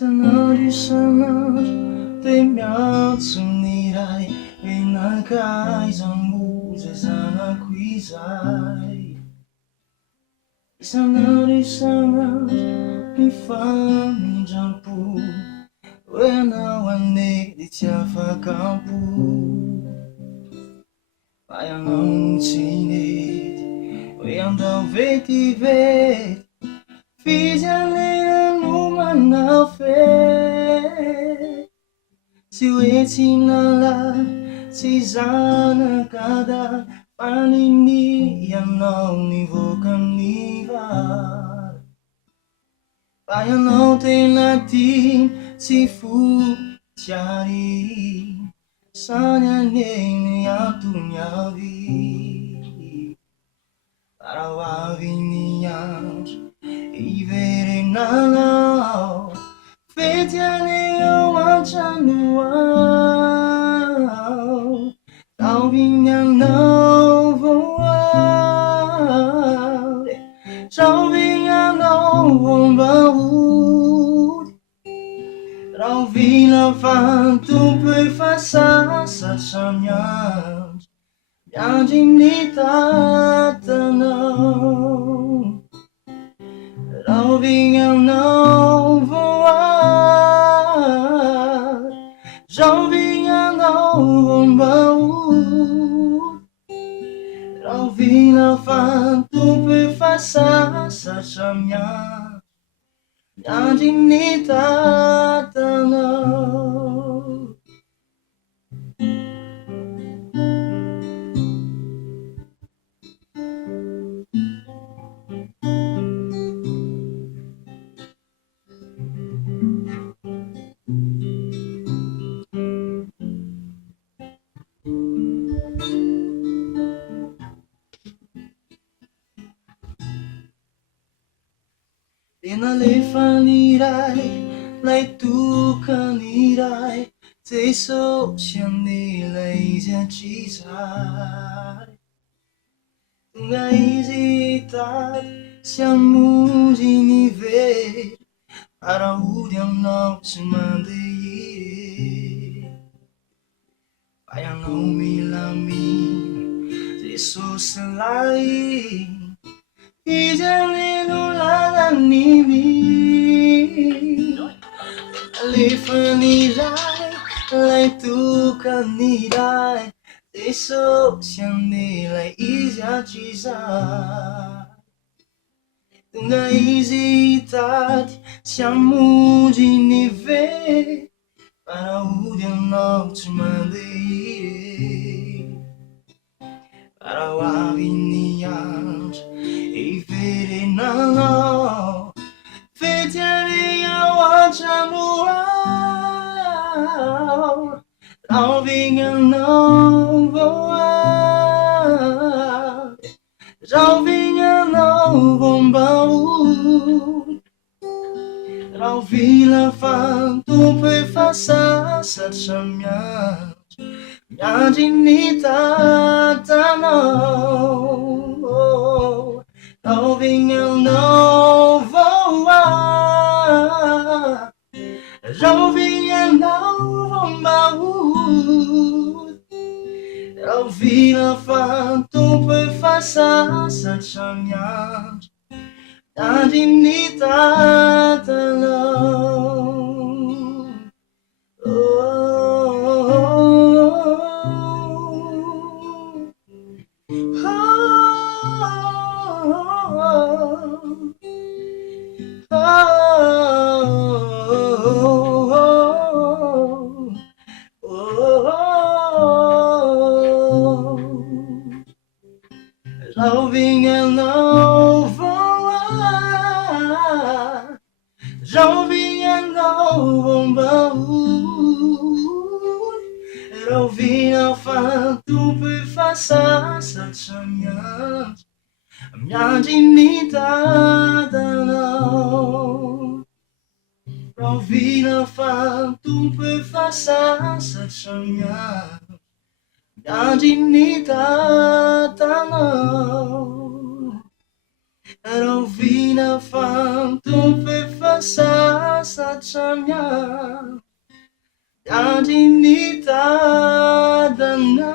Sanandrisanandro dia miantso ny iray hoe nankaiza moja zanako izay. Isanandro mifamindram-po hoe anao ane dia tsy afaka ampo. Fa ianao tsy nety hoe andao vetivety fijalina no manao fety. Tsy hoe tsy nalahy tsy zanak'Adam fa nini ianao nivoaka ny vary. Fa ianao tena tiny tsy fotsiary sany aneny antony avy. Raha ho avy ny andro iverenanao fety any ao an-trano ao. Rahoviny anao vao avy, rahoviny anao vao mbaody. Rahovina fa ny tompo efa sasatra miandry, miandry ny tatanao. Rahoviny anao vao avy, rahoviny anao vao mbaody. Rahovina fa ny tompo efa sasatra miandry, miandry ny tatanao. Tena lefany iray, lay tokany iray, Jesosy an'ilay izy hatrizay. Tonga izy tady sy hamonjy ny very, arahody aminao tsy mandeha irery. Fa ianao milamina Jesosy lay, izy aneno lalany mino. Lefany iray, lay tokany iray, Jesosy an'ilay izy hatrizay. Tonga izy tady sy hamonjy ny very, arahody aminao tsy mandeha irery. Raha ho avy ny andro iverenanao fety any ao an-trano ao. Rahoviny anao vao avy, rahoviny anao vao mbaody. Rahovina fa ny tompo efa sasatra miandry, miandry ny tatanao. Rahoviny anao vao avy, rahoviny anao vao mbaody. Rahovina fa ny tompo efa sasatra miandry, miandry ny tatanao. Rahoviny anao vao avy, rahoviny anao vao mbaody. Rahovina fa ny tompo efa sasatra miandry, miandry ny tatanao. Rahovina fa ny tompo efa sasatra miandry, miandry ny tatanao. Rahovina fa ny tompo efa sasatra satria miavy andry ny tadana